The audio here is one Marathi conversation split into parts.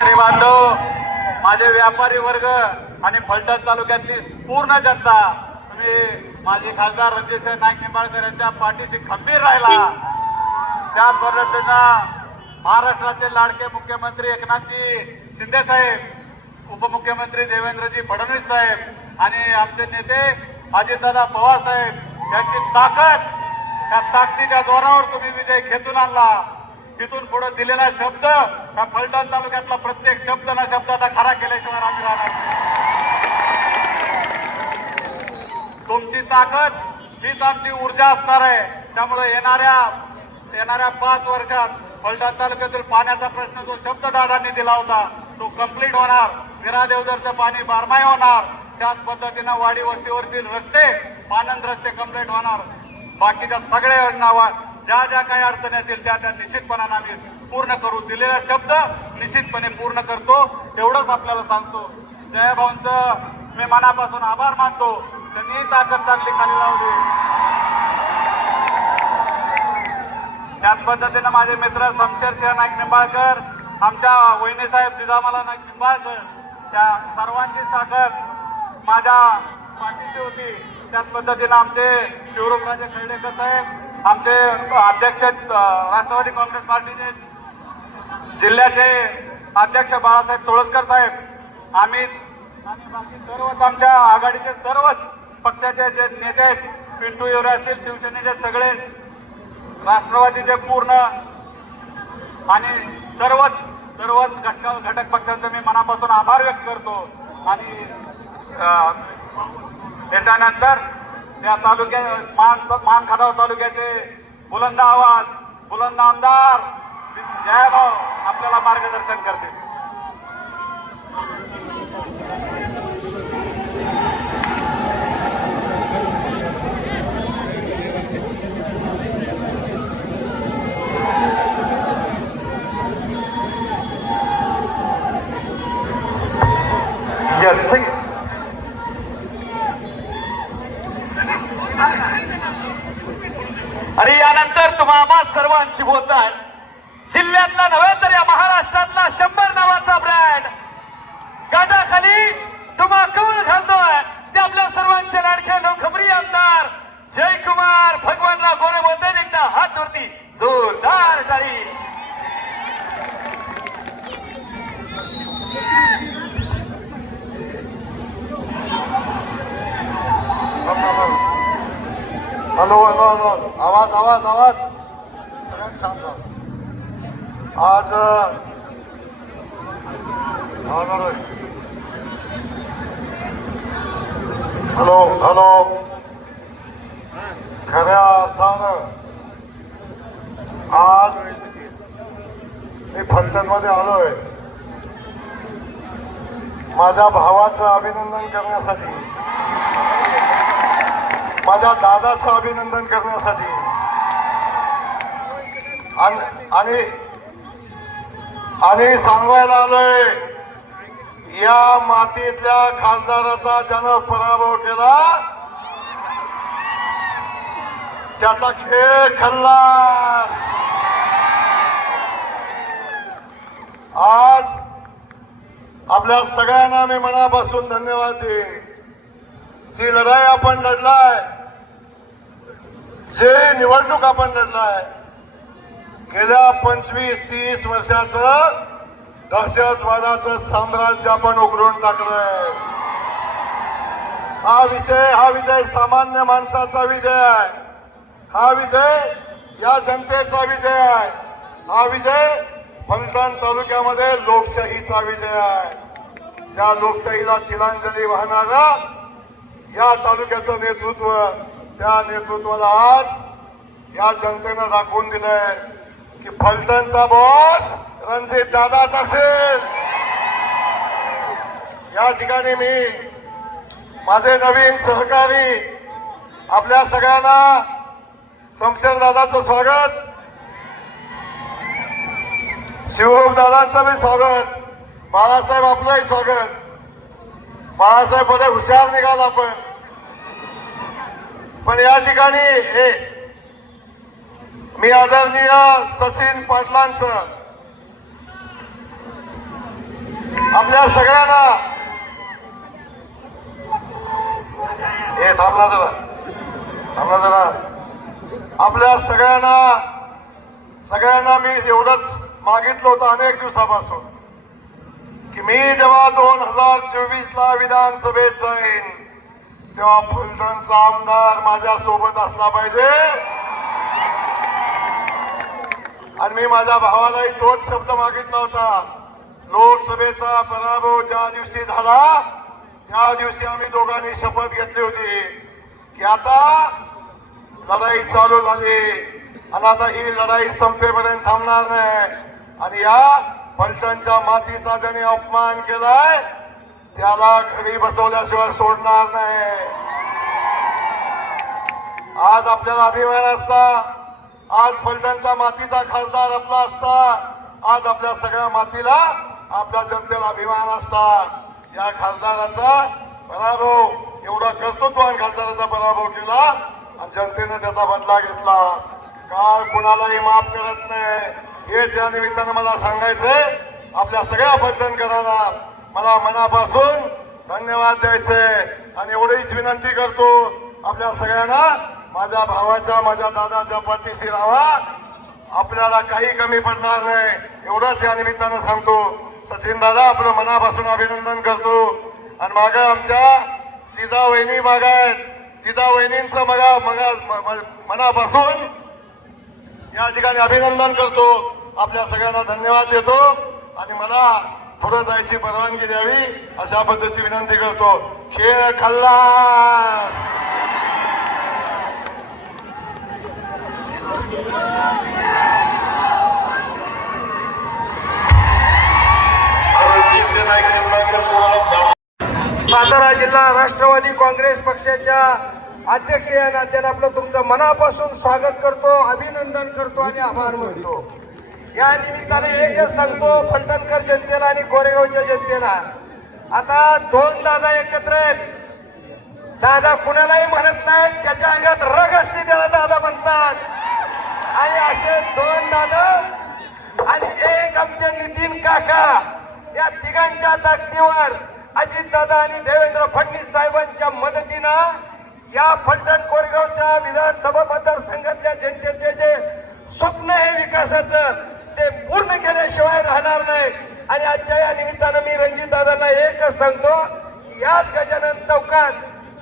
बांधव माझे व्यापारी वर्ग आणि फलटण तालुक्यातली पूर्ण जनता तुम्ही माझे खासदार रणजित नाईक निंबाळकर यांच्या पाठीशी खंबीर राहिला. त्या पद्धतीनं महाराष्ट्राचे लाडके मुख्यमंत्री एकनाथजी शिंदे साहेब उपमुख्यमंत्री देवेंद्रजी फडणवीस साहेब आणि आमचे नेते अजितदादा पवार साहेब यांची ताकद त्या ताकदीच्या जोरावर तुम्ही विजय खेचून आणला. तिथून पुढे दिलेला शब्द हा फलटण तालुक्यातला प्रत्येक शब्द ना शब्द आता खरा केल्याशिवाय आम्ही राहणार नाही. तुमची ताकद हीच आमची ऊर्जा असणार आहे. त्यामुळे येणाऱ्या येणाऱ्या पाच वर्षात फलटण तालुक्यातील पाण्याचा प्रश्न जो शब्द दादांनी दिला होता तो कंप्लीट होणार. विरादेवदरचं पाणी बारमाही होणार. त्याच पद्धतीनं वाडी वस्तीवरतील रस्ते पानंद रस्ते कंप्लीट होणार. बाकीच्या सगळ्या योजना ज्या ज्या काही अडचणी असतील त्या त्या निश्चितपणानं आम्ही पूर्ण करू. दिलेला शब्द निश्चितपणे पूर्ण करतो. एवढंच आपल्याला सांगतो. जयाभाऊंचं मी मनापासून आभार मानतो. त्यांनी ताकद चांगली खाली लावली. त्याच पद्धतीनं माझे मित्र शमशेर सिंह नाईक निंबाळकर आमच्या वहिनीसाहेब जिजामाला नाईक निंबाळकर त्या सर्वांची ताकद माझ्या पाठीची होती. त्याच पद्धतीनं आमचे शिवरूपराजे खेडेकर साहेब आमचे अध्यक्ष राष्ट्रवादी काँग्रेस पार्टीचे जिल्ह्याचे अध्यक्ष बाळासाहेब तोळसकर साहेब आम्ही आणि बाकी सर्वच आमच्या आघाडीचे सर्वच पक्षाचे जे नेते आहेत पिंटू येवरे असतील शिवसेनेचे सगळे राष्ट्रवादीचे पूर्ण आणि सर्वच सर्वच घटक घटक पक्षांचे मी मनापासून आभार व्यक्त करतो. आणि त्याच्यानंतर त्या तालुक्या मान मान खटाव तालुक्याचे बुलंद आवाज बुलंद आमदार जयभाऊ आपल्याला मार्गदर्शन करतील. मामा सर्वांशी बोलतात जिल्ह्यातला नव्हे तर या महाराष्ट्रातला शंभर नावाचा ब्रँड गाठाखाली तुम्हा कौल घालतोय ते आपल्या सर्वांचे लाडके लोकप्रिय आमदार जयकुमार भगवानराव गोरे बोलते त्यांच्या हात वरती जोरदार टाळी हॅलो हॅलो हॅलो आवाज आवाज आवाज सगळ्यांनी शांत व्हा. आज अ, आवाज आलोय. हॅलो हॅलो खऱ्या अर्थानं आज मी फलटणमध्ये आलोय माझ्या भावाचं अभिनंदन करण्यासाठी माझ्या दादाचं अभिनंदन करण्यासाठी आणि आणि मी सांगायला आलोय. या मातीतल्या खासदाराचा ज्यानं पराभव केला त्याचा खेळ खल्ला आज आपल्या सगळ्यांना मी मनापासून धन्यवाद देईन. जी लढाई आपण लढलाय जे निवडणूक आपण लढलाय गेल्या पंचवीस तीस वर्षाचं दहशतवादाचं साम्राज्य आपण उघडून टाकलंय. हा विजय हा विजय सामान्य माणसाचा विजय आहे. हा विजय या जनतेचा विजय आहे. हा विजय फलटण तालुक्यामध्ये लोकशाहीचा विजय आहे. ज्या लोकशाहीला तिलांजली वाहणारा या तालुक्याचं नेतृत्व त्या नेतृत्वाला आज या जनतेनं दाखवून दिलंय. की फलटणचा बॉस रणजित दादाच असेल. या ठिकाणी मी माझे नवीन सहकारी आपल्या सगळ्यांना शमशेर दादाचं स्वागत. शिवरूप दादांचं मी स्वागत. बाळासाहेब आपलंही स्वागत. बाळासाहेबमध्ये हुशार निघाला आपण. पण या ठिकाणी हे मी आदरणीय सचिन पाटलांचं आपल्या सगळ्यांना. हे थांबला जरा. थांबला जरा. आपल्या सगळ्यांना सगळ्यांना मी एवढंच मागितलं होतं अनेक दिवसापासून की मी जेव्हा दोन हजार चोवीस ला विधानसभेत जाईन तेव्हा फुलटणचा आमदार माझ्या सोबत असला पाहिजे. आणि मी माझ्या भावालाही तोच शब्द मागितला होता. लोकसभेचा पराभव ज्या दिवशी झाला त्या दिवशी आम्ही दोघांनी शपथ घेतली होती की आता लढाई चालू झाली आणि आता ही लढाई संपेपर्यंत थांबणार नाही. आणि या फलटणच्या मातीचा ज्याने अपमान केलाय त्याला घरी बसवल्याशिवाय सोडणार नाही. आज आपल्याला अभिमान असता आज फलटणचा मातीचा खासदार आपला असता आज आपल्या सगळ्या मातीला आपल्या जनतेला अभिमान असतात. या खासदाराचा पराभव एवढा कर्तृत्वान खासदाराचा पराभव केला आणि जनतेने त्याचा बदला घेतला. काळ कुणालाही माफ करत नाही. हे ज्या निमित्तानं मला सांगायचंय. आपल्या सगळ्या फलटणकरांना मला मनापासून धन्यवाद द्यायचे आणि एवढीच विनंती करतो आपल्या सगळ्यांना माझ्या भावाच्या माझ्या दादाच्या पाठीशी राहा. आपल्याला काही कमी पडणार नाही. एवढंच या निमित्तानं सांगतो. सचिन दादा आपलं मनापासून अभिनंदन करतो. आणि माग आमच्या जिजा वहिनी माग आहेत. जिजा वहिनींचं मगा मगा मनापासून या ठिकाणी अभिनंदन करतो. आपल्या सगळ्यांना धन्यवाद देतो. आणि मला पुढे जायची परवानगी द्यावी अशा पद्धतीची विनंती करतो. खेळ खल्ला सातारा जिल्हा राष्ट्रवादी काँग्रेस पक्षाच्या अध्यक्ष या नात्याने आपलं तुमचं मनापासून स्वागत करतो अभिनंदन करतो आणि आभार मानतो. या निमित्ताने एकच सांगतो फलटणकर जनतेला आणि कोरेगावच्या जनतेला. आता दोन दादा एकत्र आहेत. दादा कुणालाही म्हणत नाहीत त्याच्या अंगात रग असते त्याला दादा म्हणतात. आणि असे दोन दादा आणि एक आमचे नितीन काका या तिघांच्या ताकदीवर अजितदादा आणि देवेंद्र फडणवीस साहेबांच्या मदतीनं या फलटण कोरेगावच्या विधानसभा मतदारसंघातल्या जनतेचे जे स्वप्न आहे विकासाचं ते पूर्ण केल्याशिवाय राहणार नाही. आणि आजच्या या निमित्तानं मी रणजित दादांना एकच सांगतो याच गजानन चौकात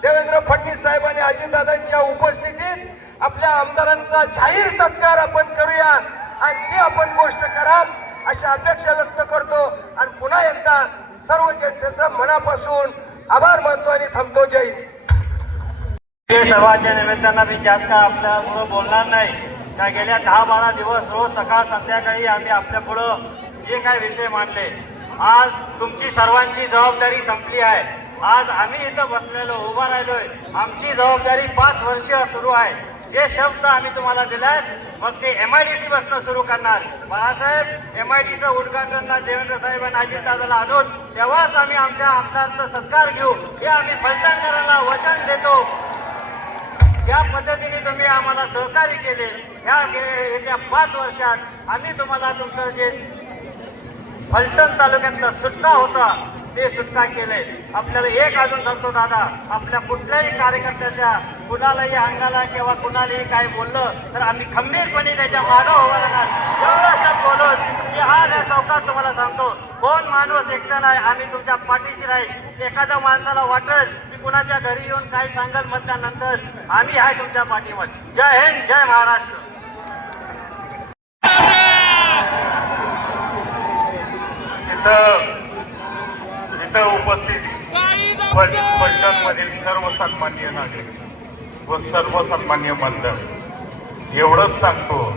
देवेंद्र फडणवीस साहेब आणि अजितदादांच्या उपस्थितीत आपल्या आमदारांचा जाहीर सत्कार आपण करूया. आणि ती आपण गोष्ट कराल अशी अपेक्षा व्यक्त करतो आणि पुन्हा एकदा सर्व जनतेचं मनापासून आभार मानतो आणि थांबतो. जय सर्वांच्या निमित्तानं मी जास्त आपल्या पुढं बोलणार नाही. त्या गेल्या दहा बारा दिवस रोज सकाळ संध्याकाळी आम्ही आपल्या पुढं जे काय विषय मांडले आज तुमची सर्वांची जबाबदारी संपली आहे. आज आम्ही इथं बसलेलो उभा राहिलोय. आमची जबाबदारी पाच वर्ष सुरू आहे. जे शब्द आम्ही तुम्हाला दिलाय मग ते एम आय डी सी बसणं सुरू करणार. बाळासाहेब एम आय डीचं उद्घाटन देवेंद्र साहेबांना आणि अजितदादाला आणून तेव्हाच आम्ही आमच्या आमदारचा सत्कार घेऊ. हे आम्ही फलटणकरांना वचन देतो. या पद्धतीने तुम्ही आम्हाला सहकार्य केले ह्या येत्या पाच वर्षात आम्ही तुम्हाला तुमचं जे फलटण तालुक्यातला सुट्टा होता ते सुद्धा केले आपल्याला एक अजून सांगतो दादा आपल्या कुठल्याही कार्यकर्त्याच्या कुणालाही अंगाला किंवा कुणालाही काय बोललं तर आम्ही खंबीरपणे त्याच्या मागं उभा राहणार. एवढं बोलून मी आज या चौकात तुम्हाला सांगतो कोण माणूस एकटा नाही आम्ही तुमच्या पाठीशी राहील. एखाद्या माणसाला वाटत की कुणाच्या घरी येऊन काय सांगल म्हटल्यानंतर आम्ही आहे तुमच्या पाठीवर. जय हिंद जय महाराष्ट्र. इथं इथं उपस्थित फलटण मधील सर्व सन्मान्य नागरिक व सर्व सन्मान्य मतदार एवढंच सांगतो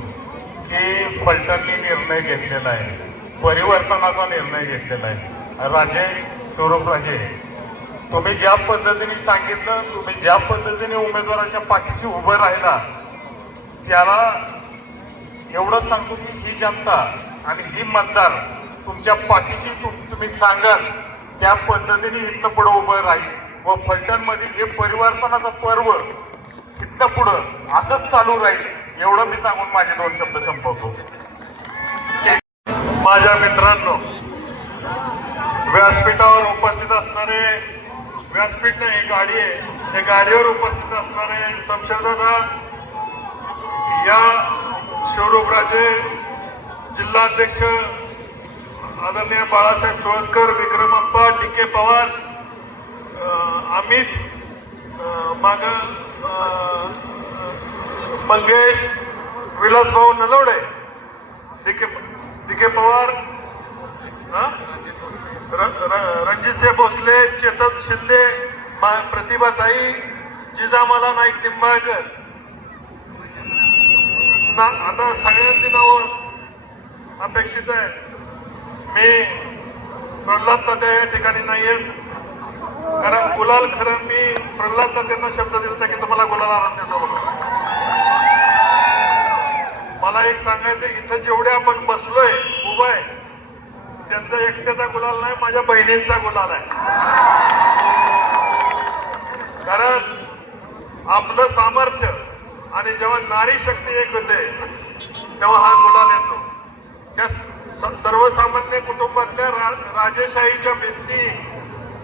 की फलटणनी निर्णय घेतलेला आहे. परिवर्तनाचा निर्णय घेतलेला आहे. राजे स्वरूप राजे तुम्ही ज्या पद्धतीने सांगितलं तुम्ही ज्या पद्धतीने उमेदवाराच्या पाठीशी उभं राहिला त्याला एवढंच सांगतो की ही जनता आणि ही मतदार तुमच्या पाठीशी तुम- तुम्ही सांगाल. त्या पद्धतीने इथं पुढं उभं राहील. व फलटण जे परिवर्तनाचं पर्व इथं पुढं असंच चालू राहील एवढं मी सांगून माझे दोन शब्द संपवतो. माझ्या मित्रांनो व्यासपीठावर उपस्थित असणारे व्यासपीठ नाही ही गाडी आहे त्या गाडीवर उपस्थित असणारे संशोधनात या शिवरूपराजे जिल्हाध्यक्ष आदरणीय बाळासाहेब सोळसकर विक्रमप्पा डी के पवार अमित माग Mangesh Vilasbhau Nalawade D K D K Pawar हं? र- रणजितसिंह भोसले चेतन शिंदे मा- प्रतिभाताई जिजामाला नाईक निंबाळकर ना- आता सगळ्यांची नावं अपेक्षित आहे मी प्रल्हाद तात्या या ठिकाणी नाही येत कारण गुलाल खरं मी प्रल्हाद तात्यांना शब्द दिला की तुम्हाला गुलाल आनंद येतो मला एक सांगायचं इथं जेवढे आपण बसलोय उभं आहे त्यांचा एकट्याचा गुलाल नाही माझ्या बहिणींचा गुलाल आहे. कारण आपलं सामर्थ्य आणि जेव्हा नारी शक्ती एक होते तेव्हा हा गुलाल येतो. त्या सर्वसामान्य कुटुंबातल्या रा, राजेशाहीच्या भिंती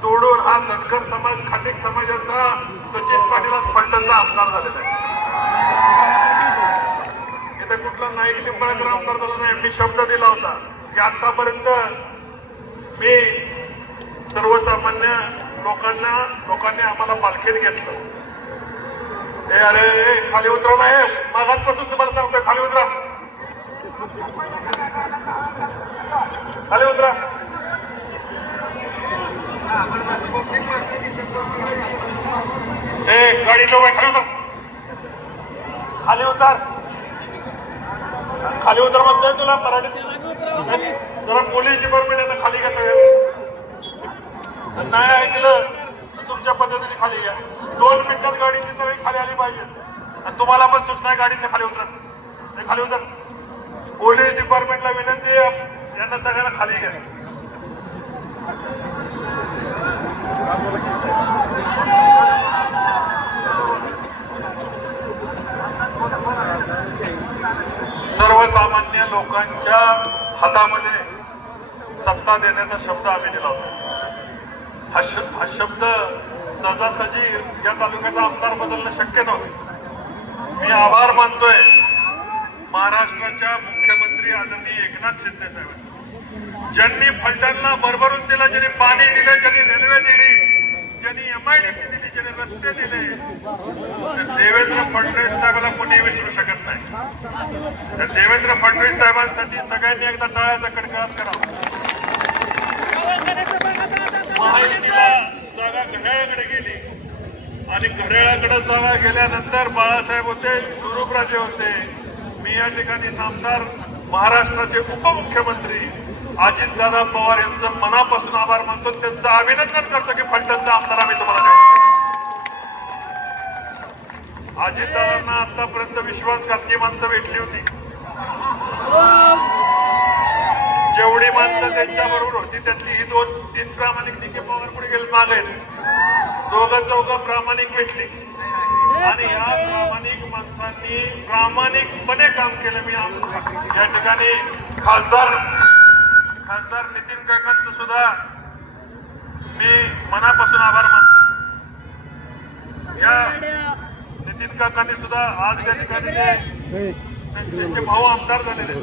तोडून हा धनगर समाज खाटिक समाजाचा सचिन पाटीलच फलटणचा आमदार झालेला आहे. इथे कुठला नाईक शिंपळकर आमदार झाला नाही मी शब्द दिला होता की आतापर्यंत मी सर्वसामान्य लोकांना लोकांनी आम्हाला पालखीत घेतलं. ए अरे खाली उतरा नाही. मागासपासून तुम्हाला सांगतोय खाली उतरा. खाली उतरा ए गाडी लोक खाली उतर. खाली उतर. खाली उतर म्हणतोय तुला मराठीत जरा पोलीस डिपार्टमेंट आता खाली घ्या नाही ऐकलं तुमच्या पद्धतीने खाली घ्या. दोन मिनिटात गाडीची सगळी खाली आली पाहिजे. आणि तुम्हाला पण सूचना आहे गाडीने खाली उतर. खाली उतर. पोलीस डिपार्टमेंटला विनंती आहे यांना सगळ्यांना खाली घ्या. सर्वसामान्य लोकांच्या हातामध्ये सत्ता देण्याचा शब्द आम्ही दिला होता. हा श- हा शब्द सहजासहजी या तालुक्याचा आमदार बदलणं शक्य नव्हते. मी आभार मानतोय. महाराष्ट्राच्या मुख्यमंत्री आदरणीय एकनाथ शिंदे साहेब. ज्यांनी फलटणला भरभरून दिला ज्यांनी पाणी दिलं ज्यांनी रेल्वे दिली ज्यांनी एमआयडीसी दिली ज्यांनी रस्ते दिले देवेंद्र फडणवीस साहेबांना कोणी विसरू शकत नाही. तर देवेंद्र फडणवीस साहेबांसाठी सगळ्यांनी एकदा टाळ्याचा कडकडाट करावा. जागा घड्याळाकडे गेली. आणि घड्याळाकडे जागा गेल्यानंतर बाळासाहेब होते स्वरूपराजे होते. मी या ठिकाणी नामदार महाराष्ट्राचे उपमुख्यमंत्री अजितदादा पवार यांचं मनापासून आभार मानतो. त्यांचं अभिनंदन करतो की फलटणचा आमदार आम्ही तुम्हाला देऊ. अजितदादांना आतापर्यंत विश्वासघातली माणसं भेटली होती. जेवढी माणसं त्यांच्या बरोबर होती त्यातली ही दोन तीन प्रामाणिक डी के पवार पुढे गेले मागे दोघं चौघं प्रामाणिक भेटली. आणि या प्रामाणिक माणसांनी प्रामाणिकपणे काम केलं. मी या ठिकाणी खासदार खासदार नितीन काकांचं सुद्धा मी मनापासून आभार मानतो या नितीन काकांनी सुद्धा आज या ठिकाणी त्यांचे भाऊ आमदार झालेले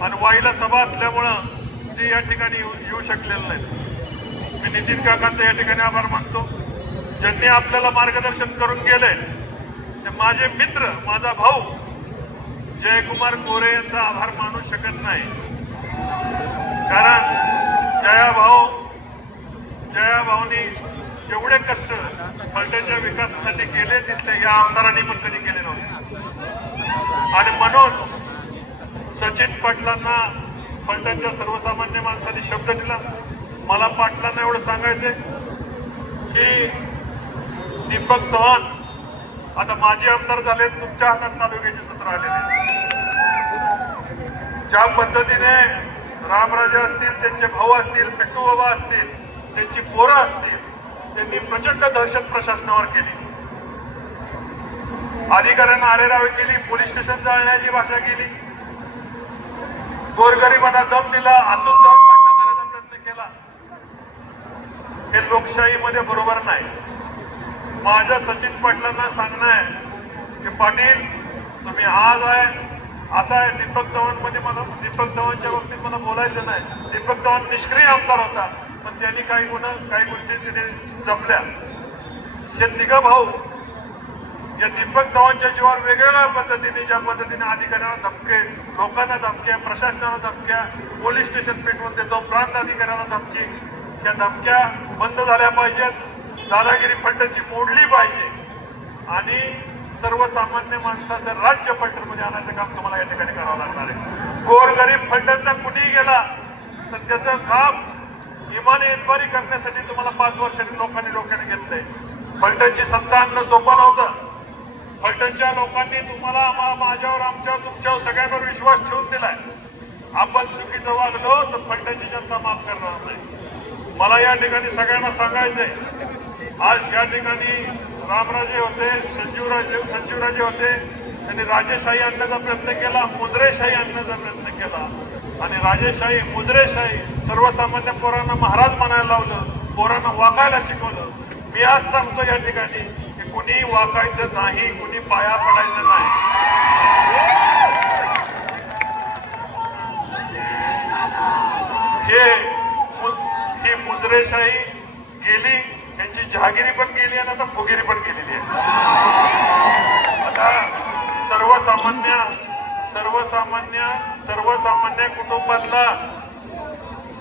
आणि वाईला सभा असल्यामुळं ते या ठिकाणी येऊ येऊ शकलेलं नाही मी नितीन काकांचा या ठिकाणी आभार मानतो. ज्यांनी आपल्याला मार्गदर्शन करून गेले माझे मित्र माझा भाऊ जयकुमार गोरे यांचा आभार मानू शकत नाही. कारण जया भाऊ जया भाऊनी जेवढे कष्ट पलट्याच्या विकासासाठी केले तिथले या आमदारांनी पण कधी केले नव्हते. आणि म्हणून सचिन पाटलांना फलटणच्या सर्वसामान्य माणसांनी शब्द दिला. मला पाटलांना एवढं सांगायचंय की दीपक चव्हाण आता माजी आमदार झाले तुमच्या हातात तालुक्याचे सूत्र आलेले ज्या पद्धतीने रामराजे असतील त्यांचे भाऊ असतील पिट्टू बाबा असतील त्यांची पोरं असतील त्यांनी प्रचंड दहशत प्रशासनावर केली. अधिकाऱ्यांना आरेरावे केली पोलीस स्टेशन जाळण्याची भाषा केली. गोरगरिबांना दम दिला असून जाऊन प्रयत्न केला. हे लोकशाहीमध्ये बरोबर नाही. माझ्या सचिन पाटलांना सांगणं आहे की पाटील तुम्ही आज आहे असा आहे दीपक चव्हाणमध्ये मला दीपक चव्हाणच्या बाबतीत मला बोलायचं नाही. दीपक चव्हाण निष्क्रिय आमदार होता पण त्यांनी काही गुण काही गोष्टी तिने जपल्या. हे तिघ भाऊ या दीपक चव्हाणच्या जीवावर वेगवेगळ्या पद्धतीने ज्या पद्धतीने अधिकाऱ्यांना धमके लोकांना धमक्या प्रशासनाला धमक्या पोलीस स्टेशन पेटवून देतो प्रांत अधिकाऱ्यांना धमकी. त्या धमक्या बंद झाल्या पाहिजेत. दादागिरी पट्ट्याची मोडली पाहिजे. आणि सर्वसामान्य माणसाचं राज्य पट्टरमध्ये आणायचं काम तुम्हाला या ठिकाणी करावं लागणार आहे. गोरगरीब फंडांचा कुठेही गेला तर त्याचं काम इमाने इन्क्वायरी करण्यासाठी तुम्हाला पाच वर्षांनी लोकांनी डोक्याने घेतलंय. फलटणची सत्ता आणणं सोपं नव्हतं. फलटणच्या लोकांनी तुम्हाला माझ्यावर आमच्यावर तुमच्यावर सगळ्यांवर विश्वास ठेवून दिलाय. आपण चुकीचं वागलो तर फलटणची जनता माफ करणार नाही. मला या ठिकाणी सगळ्यांना सांगायचंय आज या ठिकाणी रामराजे होते संजीवराजे संजीवराजे होते त्यांनी राजेशाही आणण्याचा प्रयत्न केला मुद्रेशाही आणण्याचा प्रयत्न केला. आणि राजेशाही मुद्रेशाही सर्वसामान्य पोरांना महाराज म्हणायला लावलं पोरांना वाकायला शिकवलं. मी आज सांगतो या ठिकाणी की कुणी वाकायचं नाही कुणी पाया पडायचं नाही. हे मु- ही मुजरेशाही गेली जहागिरी पण गेली आणि आता फुगिरी पण गेलेली आहे. आता सर्वसामान्य सर्वसामान्य सर्वसामान्य कुटुंबातला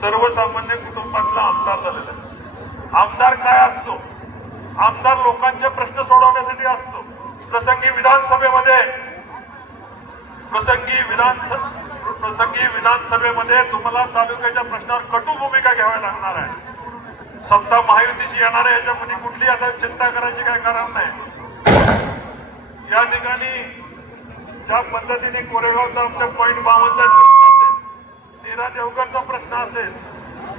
सर्वसामान्य कुटुंबातला आमदार झालेला आहे. आमदार काय असतो? आमदार लोकांचे प्रश्न सोडवण्यासाठी असतो. प्रसंगी विधानसभेमध्ये प्रसंगी विधान प्रसंगी विधानसभेमध्ये तुम्हाला तालुक्याच्या प्रश्नावर कटू भूमिका घ्यावी लागणार आहे. सत्ता महायुतीची येणार आहे याच्यामध्ये कुठली आता चिंता करायची काय कारण नाही. या ठिकाणी ज्या पद्धतीने कोरेगावचा आमच्या पॉईंट बावनचा प्रश्न असेल नीरा देवकरचा प्रश्न असेल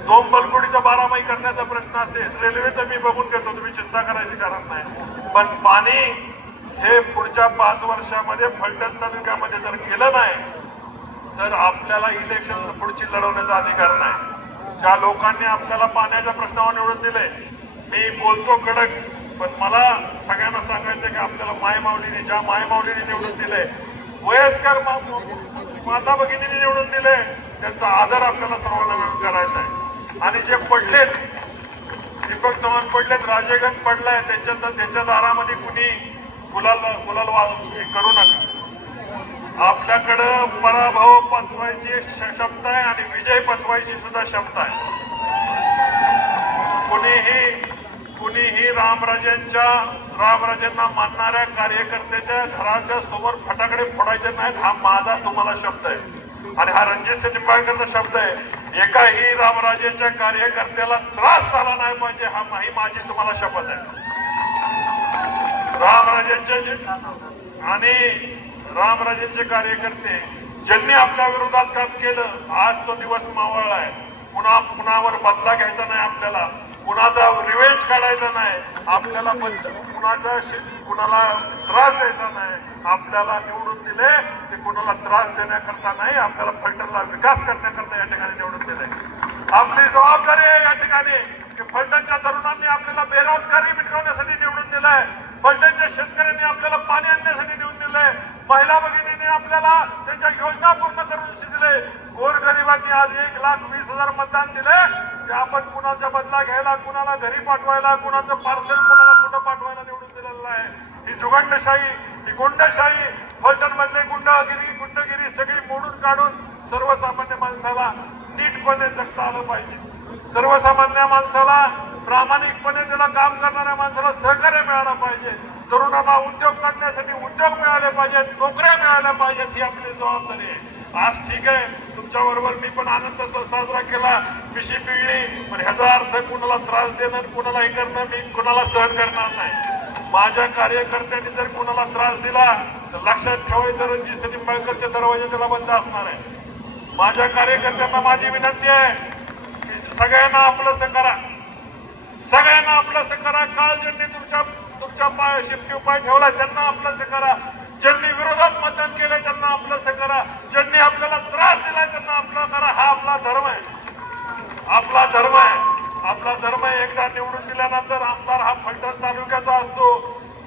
दोन बलकुडीचा बारामाही करण्याचा प्रश्न असेल रेल्वेचं मी बघून घेतो तुम्ही चिंता करायची कारण नाही. पण पाणी हे पुढच्या पाच वर्षामध्ये फलटण तालुक्यामध्ये जर केलं नाही तर आपल्याला इलेक्शन पुढची लढवण्याचा अधिकार नाही. ज्या लोकांनी आपल्याला पाण्याच्या प्रश्नावर निवडून दिले मी बोलतो कडक पण मला सगळ्यांना सांगायचं की आपल्याला मायमावलीने ज्या मायमावलीने निवडून दिले वयस्कर माता भगिनीने निवडून दिले त्यांचा आदर आपल्याला सर्वांना मिळून करायचा आहे. आणि जे पडलेत दीपक चव्हाण पडलेत राजेगण पडलाय त्यांच्या त्यांच्या दारामध्ये कुणी गुलाल गुलाल वा- करू नका. आपल्याकडं पराभव पचवायची क्षमता आहे आणि विजय पचवायची सुद्धा क्षमता आहे. कुणीही कुणीही रामराजेंच्या रामराजेंना मानणाऱ्या कार्यकर्त्याच्या घराच्या समोर फटाकडे फोडायचे नाहीत हा माझा तुम्हाला शब्द आहे. आणि हा रणजित निंबाळकरचा शब्द आहे. एकाही रामराजेच्या कार्यकर्त्याला त्रास झाला नाही पाहिजे हा ही माझी तुम्हाला शपथ आहे. रामराजांच्या आणि रामराजेंचे कार्यकर्ते ज्यांनी आपल्या विरोधात काम केलं आज तो दिवस मावळला आहे. पुन्हा कुणावर बदला घ्यायचा नाही आपल्याला. कुणाचा रिवेंज काढायचा नाही. आपल्याला कुणाचा कुणाला त्रास द्यायचा नाही. आपल्याला निवडून दिले ते कुणाला त्रास देण्याकरता नाही. आपल्याला फलटणला विकास करण्याकरता या ठिकाणी निवडून दिले. आपली जबाबदारी आहे या ठिकाणी की फलटणच्या तरुणांनी आपल्याला बेरोजगारी मिटवण्यासाठी निवडून दिलंय. फलटणच्या शेतकऱ्यांनी आपल्याला पाणी आणण्यासाठी निवडून दिलंय. महिला भगिनीने आपल्याला त्यांच्या योजना पूर्ण करून दिले गोरगरिबांनी आज एक लाख वीस हजार मतदान दिले. ते आपण कुणाचा बदला घ्यायला कुणाला घरी पाठवायला कुणाचं पार्सल कुणाला कुठं पाठवायला निवडून दिलेलं आहे? ही जुगंडशाही ही गुंडशाही फलटण मधले गुंडगिरी गुंडगिरी सगळी मोडून काढून सर्वसामान्य माणसाला नीटपणे जगता आलं पाहिजे. सर्वसामान्य माणसाला प्रामाणिकपणे त्याला काम करणाऱ्या माणसाला सहकार्य मिळालं पाहिजे. तरुणांना उद्योग करण्यासाठी उद्योग मिळाले पाहिजेत नोकऱ्या मिळाल्या पाहिजेत ही आपली जबाबदारी आहे. आज ठीक आहे तुमच्या बरोबर मी पण आनंद साजरा केला पिशी पिळली पण ह्याचा अर्थ कुणाला त्रास देणं कुणाला हे करणं मी कुणाला सहन करणार नाही. माझ्या कार्यकर्त्यांनी जर कुणाला त्रास दिला तर लक्षात ठेवायचं रणजित निंबाळकरचे दरवाजे त्याला बंद असणार आहे. माझ्या कार्यकर्त्यांना माझी विनंती आहे की सगळ्यांना आपलं करा. सगळ्यांना आपलं करा काल ज्यांनी तुमच्या तुमच्या पाय शिफ्टी उपाय ठेवला त्यांना आपलं करा. ज्यांनी विरोधात मतदान केलं त्यांना आपलं करा. ज्यांनी आपल्याला त्रास दिलाय त्यांना आपलं करा. हा आपला धर्म आहे. आपला धर्म आहे. आपला धर्म एकदा निवडून दिल्यानंतर आमदार हा फलटण तालुक्याचा असतो.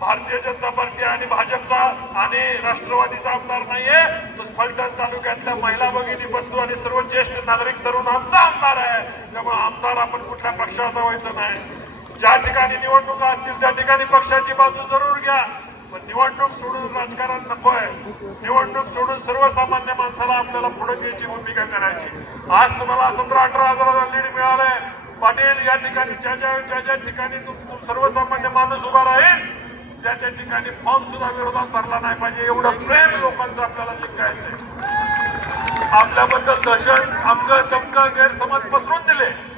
भारतीय जनता पार्टी आणि भाजपचा आणि राष्ट्रवादीचा आमदार नाहीये. तो फलटण तालुक्यातल्या महिला भगिनी बंधू आणि सर्व ज्येष्ठ नागरिक तरुण आमचा आमदार आहे. त्यामुळे आमदार आपण कुठल्या पक्षाचा व्हायचं नाही. ज्या ठिकाणी निवडणुका असतील त्या ठिकाणी पक्षाची बाजू जरूर घ्या. पण निवडणूक सोडून राजकारण नको आहे. निवडणूक सोडून सर्वसामान्य माणसाला आपल्याला पुढे घ्यायची भूमिका करायची. आज तुम्हाला सतरा अठरा हजाराचा लीड मिळालाय. पाटील या ठिकाणी ज्या ज्या ज्या ज्या ठिकाणी तुम सर्वसामान्य माणूस उभा राहील त्या त्या ठिकाणी फॉर्म सुद्धा विरोधात भरला नाही पाहिजे. एवढं प्रेम लोकांचं आपल्याला जिंकायचंय. आपल्याबद्दल दहशत आमचं चमकं गैरसमज पसरून दिले.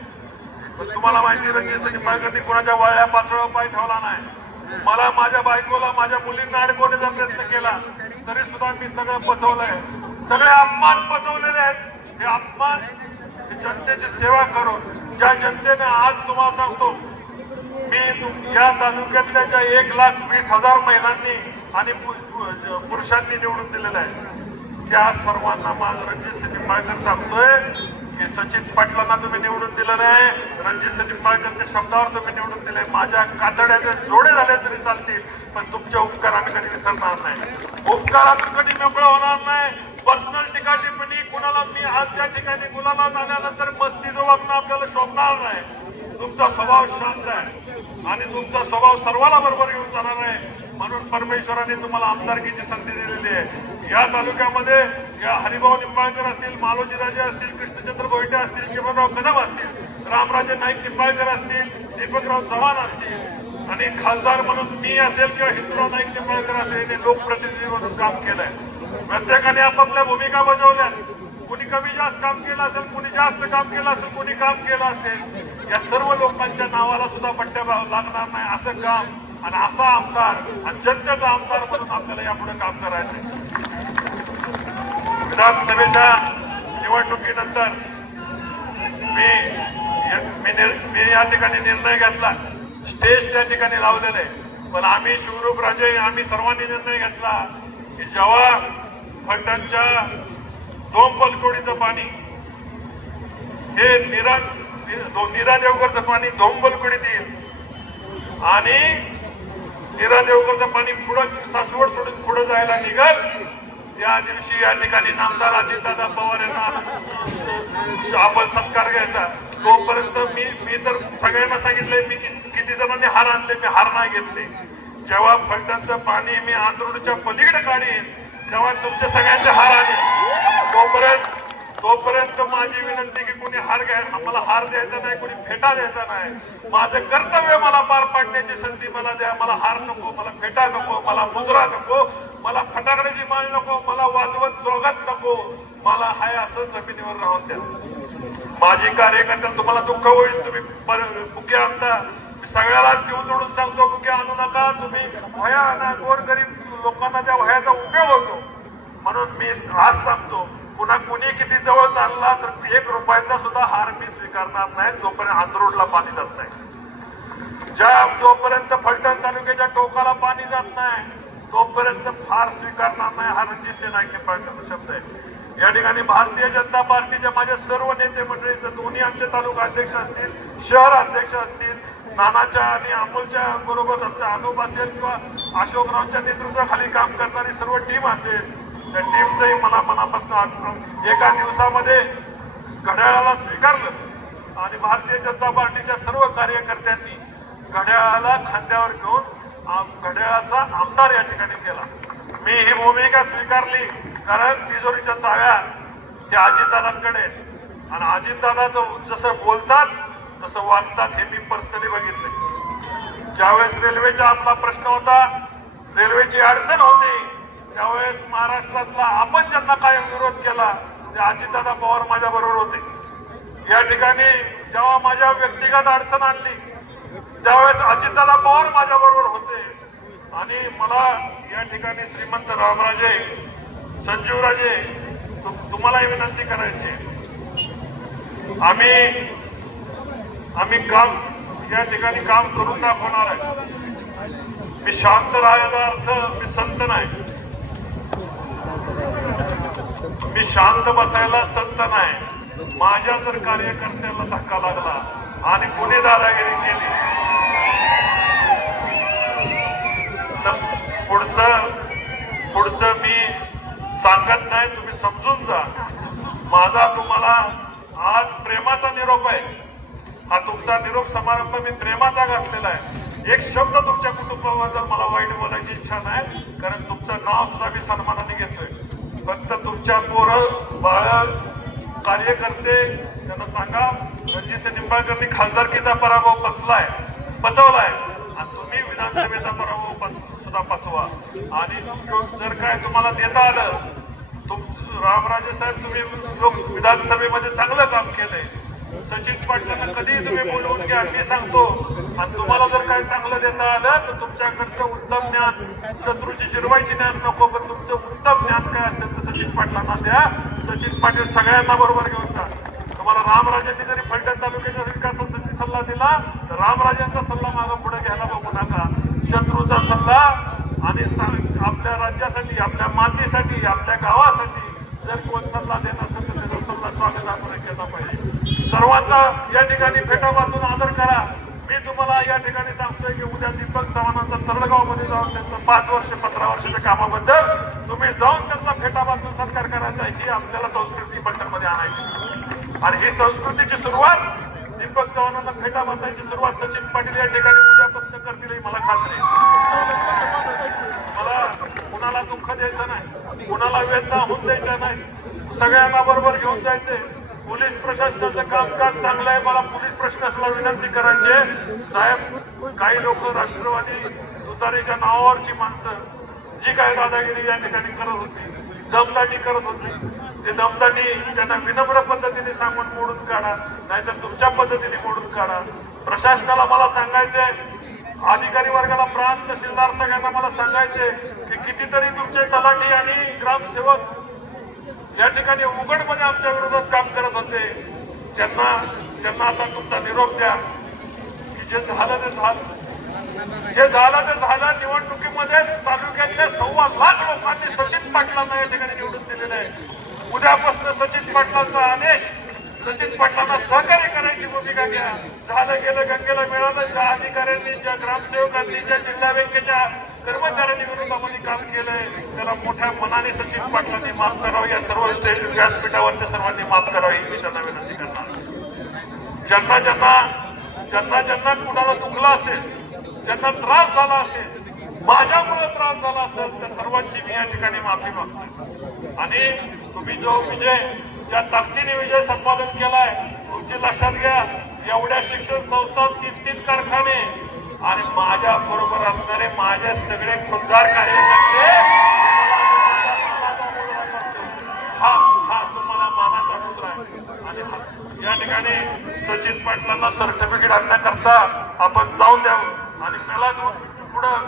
तुम्हाला माहिती रणजित सिंग कोणाच्या वळ्या पाचव्या पाय ठेवला नाही. मला माझ्या बायकोला माझ्या मुलींना अडकवण्याचा प्रयत्न केला. तरी सुद्धा मी सगळं पचवलंय. सगळे अपमान पचवलेले आहेत. हे अपमान जनतेची सेवा करून ज्या जनतेने आज तुम्हाला सांगतो मी तुम- या तालुक्यातल्या ज्या एक लाख वीस हजार महिलांनी आणि पु- पुरुषांनी निवडून दिलेलं आहे त्या सर्वांना माझं रणजित सिंग पाळकर सांगतोय की सचिन पाटलांना तुम्ही निवडून दिलं नाही. रणजित सिंग शब्दावर तुम्ही निवडून दिले. माझ्या कातड्याचे जोडे झाले तरी चालतील पण तुमच्या उपकार कधी विसरणार नाही. उपकारातून कधी मोकळं होणार नाही. पर्सनल टीका टिप्पणी कुणाला मी आज त्या ठिकाणी कुणाला जाण्यानंतर मस्ती जबाबनं आपल्याला शोभणार नाही. तुमचा स्वभाव शांत आहे. आणि तुमचा स्वभाव सर्वाला बरोबर घेऊन जाणार आहे. म्हणून परमेश्वराने तुम्हाला आमदारकीची संधी दिलेली आहे. या तालुक्यामध्ये या हरिभाऊ निंबाळकर असतील मालोजी राजे असतील कृष्णचंद्र गोयटे असतील शिवराव कदम असतील रामराजे नाईक निंबाळकर असतील दीपकराव चव्हाण असतील आणि खासदार म्हणून मी असेल किंवा हिंदूराव नाईक निंबाळकर असेल यांनी लोकप्रतिनिधी म्हणून काम केलंय. प्रत्येकाने आपापल्या भूमिका बजावल्या कोणी कमी जास्त काम केलं असेल कोणी जास्त काम केलं असेल कोणी काम केलं असेल या सर्व लोकांच्या नावाला सुद्धा पट्ट्या लागणार नाही असं काम आणि असा आमदार अत्यंत आमदार म्हणून आपल्याला यापुढे काम करायचं विधानसभेच्या निवडणुकीनंतर मी मी निर- मी या ठिकाणी निर्णय घेतला. स्टेज त्या ठिकाणी लावलेलं. आहे पण आम्ही शिवरूप राजे आम्ही सर्वांनी निर्णय घेतला की जेव्हा फलटणच्या दोन बलकोडीचं पाणी हे निरा निरा देवकरचं पाणी दोन बलकोडीत येईल. आणि नीरा देवकरचं पाणी पुढं सासवड सोडून पुढे जायला निघत या दिवशी या ठिकाणी नामदार अजितदादा पवार यांना आपण सत्कार घ्यायचा. तोपर्यंत मी मी तर सगळ्यांना सांगितलंय मी किती जणांनी हार आणले मी हार नाही घेतले. जेव्हा फलटांचं पाणी मी आंध्रुडच्या पलीकडे काढीन तेव्हा तुमच्या सगळ्यांचे हार आले तोपर्यंत तोपर्यंत माझी विनंती की कोणी हार घ्याय मला हार द्यायचा नाही कोणी फेटा द्यायचा नाही. माझं कर्तव्य मला पार पाडण्याची संधी मला द्या. मला हार नको मला फेटा नको मला मुजरा नको मला फटाकड्याची माळ नको मला वाजवत जोगात नको. मला हाय असं जमिनीवर राहून द्या. माझी कार्यकर्ता तुम्हाला दुःख होईल. तुम्ही बुके आणता. मी सगळ्याला जीव जोडून सांगतो बुके आणू नका. तुम्ही वया आणा. गोरगरीब लोकांना त्या वह्याचा उपयोग होतो. म्हणून मी आज सांगतो पुन्हा कुणी किती जवळ चालला तर एक रुपयाचा सुद्धा हार मी स्वीकारणार नाही जोपर्यंत आंदरोडला पाणी जात नाही. ज्या जोपर्यंत फलटण तालुक्याच्या टोकाला पाणी जात नाही तोपर्यंत फार स्वीकारणार नाही हा रणजित नाईक निंबाळकरचा शब्द आहे. या ठिकाणी भारतीय जनता पार्टीचे माझ्या सर्व नेते मंडळी दोन्ही आमचे तालुका अध्यक्ष असतील शहर अध्यक्ष असतील नानाच्या आणि अमोलच्या बरोबर आमच्या अनुप असेल किंवा अशोकरावच्या नेतृत्वाखाली काम करणारी सर्व टीम असेल त्या टीमचंही मला मनापासून अभिनंदन. एका दिवसामध्ये घड्याळाला स्वीकारलं. आणि भारतीय जनता पार्टीच्या सर्व कार्यकर्त्यांनी घड्याळाला खांद्यावर घेऊन आम- घड्याळाचा आमदार या ठिकाणी केला. मी ही भूमिका स्वीकारली कारण तिजोरीच्या चाव्या त्या अजितदादांकडे आणि अजितदादा जसं बोलतात तसं वागतात हे मी पर्सनली बघितले ज्यावेळेस रेल्वेचा आपला प्रश्न होता रेल्वेची अडचण होती त्यावेळेस महाराष्ट्रातला आपण ज्यांना काय विरोध केला ते अजितदादा पवार माझ्या बरोबर होते. या ठिकाणी जेव्हा माझ्या व्यक्तिगत अडचण आणली त्यावेळेस अजितदादा पवार माझ्या बरोबर होते. आणि मला या ठिकाणी श्रीमंत रामराजे संजीवराजे तुम्हालाही विनंती करायची आम्ही आम्ही काम या ठिकाणी काम करून दाखवणार आहे. मी शांत राहायचा अर्थ मी संत शांत बसायला संत नाही. माझ्या जर कार्यकर्त्याला धक्का लागला आणि कुणी दादागिरी केली. तर पुढचं पुढचं मी सांगत नाही तुम्ही समजून जा. माझा तुम्हाला आज प्रेमाचा निरोप आहे. हा तुमचा निरोप समारंभ मी प्रेमाचा घातलेला आहे. एक शब्द तुमच्या कुटुंबाबद्दल मला वाईट बोलायची इच्छा नाही कारण तुमचं नाव सुद्धा मी सन्मानाने घेतोय. फक्त तुमच्या पोरं बाळ कार्यकर्ते त्यांना सांगा रणजित निंबाळकरनी खासदारकीचा पराभव पचलाय पचवलाय. आणि तुम्ही विधानसभेचा पराभव पच- सुद्धा पचवा. आणि जर काय तुम्हाला देता आलं तुम रामराजे साहेब तुम्ही लोक विधानसभेमध्ये चांगलं काम केलंय. सचिन पाटलांना कधीही तुम्ही बोलवून घ्या मी सांगतो. आणि तुम्हाला जर काय चांगलं देता आलं तर तुमच्याकडचं उत्तम ज्ञान शत्रूची जिरवायची ज्ञान नको पण तुमचं उत्तम ज्ञान काय असेल तर सचिन पाटलांना द्या. सचिन पाटील सगळ्यांना बरोबर घेऊन जा. तुम्हाला रामराजांनी जरी फलटण तालुक्याच्या विकासासाठी सल्ला दिला तर रामराजांचा सल्ला मागं पुढे घ्यायला बघू नका. शत्रूचा सल्ला आणि आपल्या राज्यासाठी आपल्या मातेसाठी आपल्या गावासाठी जर कोण सल्ला देत असेल तर त्याचा सल्ला स्वागतार्ह केला पाहिजे. सर्वांचा या ठिकाणी फेटा बांधून आदर करा. मी तुम्हाला या ठिकाणी सांगतोय की उद्या दीपक चव्हाणांचा तरडगावमध्ये जाऊन त्यांचं पाच वर्ष पंधरा वर्षाच्या कामाबद्दल तुम्ही जाऊन त्यांचा फेटा बांधून सत्कार करायचा आहे ही आपल्याला संस्कृती पंढरमध्ये आणायची आणि ही संस्कृतीची सुरुवात दीपक चव्हाणांना फेटा बांधायची सुरुवात सचिन पाटील या ठिकाणी उद्यापासून करतील ही मला खात्री मला कुणाला दुःख द्यायचं नाही कुणाला वेदना होऊन द्यायचा नाही सगळ्यांना बरोबर घेऊन जायचंय. पोलीस प्रशासनाचं कामकाज चांगलं आहे. मला पोलीस प्रशासनाला विनंती करायची साहेब काही लोक राष्ट्रवादी तुतारीच्या नावावरची माणसं जी काय दादागिरी या ठिकाणी करत होती दमदाटी करत होती ते दमदाटी त्यांना विनम्र पद्धतीने सांगून मोडून काढा नाहीतर तुमच्या पद्धतीने मोडून काढा. प्रशासनाला मला सांगायचंय अधिकारी वर्गाला प्रांत तहसीलदार सगळ्यांना मला सांगायचे की कितीतरी तुमचे तलाठी आणि ग्रामसेवक या ठिकाणी उघडपणे आमच्या विरोधात काम करत होते. त्यांना त्यांना आता तुमचा निरोप द्या. की जे झालं ते झालं. जे झालं ते झालं. निवडणुकीमध्ये तालुक्यातल्या सव्वा लाख लोकांनी सचिन पाटलांना या ठिकाणी निवडून दिलेलं आहे. उद्यापासून सचिन पाटलांचा अनेक सचिन पाटलांना सहकार्य करायची भूमिका घ्या. झालं गेलं गंगेला मिळालं. ज्या अधिकाऱ्यांनी ज्या ग्रामसेवकांनी ज्या जिल्हा बँकेच्या कर्मचाऱ्यांनी विरोधामध्ये काम केलंय. त्याला मोठ्या मनाने सचिन पाटलांनी माफ करावी. या सर्व व्यासपीठावरच्या सर्वांनी माफ करावी मी त्यांना विनंती करणार ज्यांना ज्यांना ज्यांना ज्यांना कुणाला दुखला असेल ज्यांना त्रास झाला असेल माझ्यामुळे त्रास झाला असेल त्या सर्वांची मी या ठिकाणी माफी मागतो आणि तुम्ही जो विजय ज्या ताकदीने विजय संपादन केलाय तुमची लक्षात घ्या एवढ्या शिक्षण संस्था तीन तीन कारखाने आणि माझ्या बरोबर असणारे माझे सगळे खुद्दार कार्यकर्ते. हा हा तुम्हाला मानाचा मुद्रा आणि या ठिकाणी सचिन पाटलांना सर्टिफिकेट आणण्याकरता आपण जाऊन द्यावं आणि मला पुढं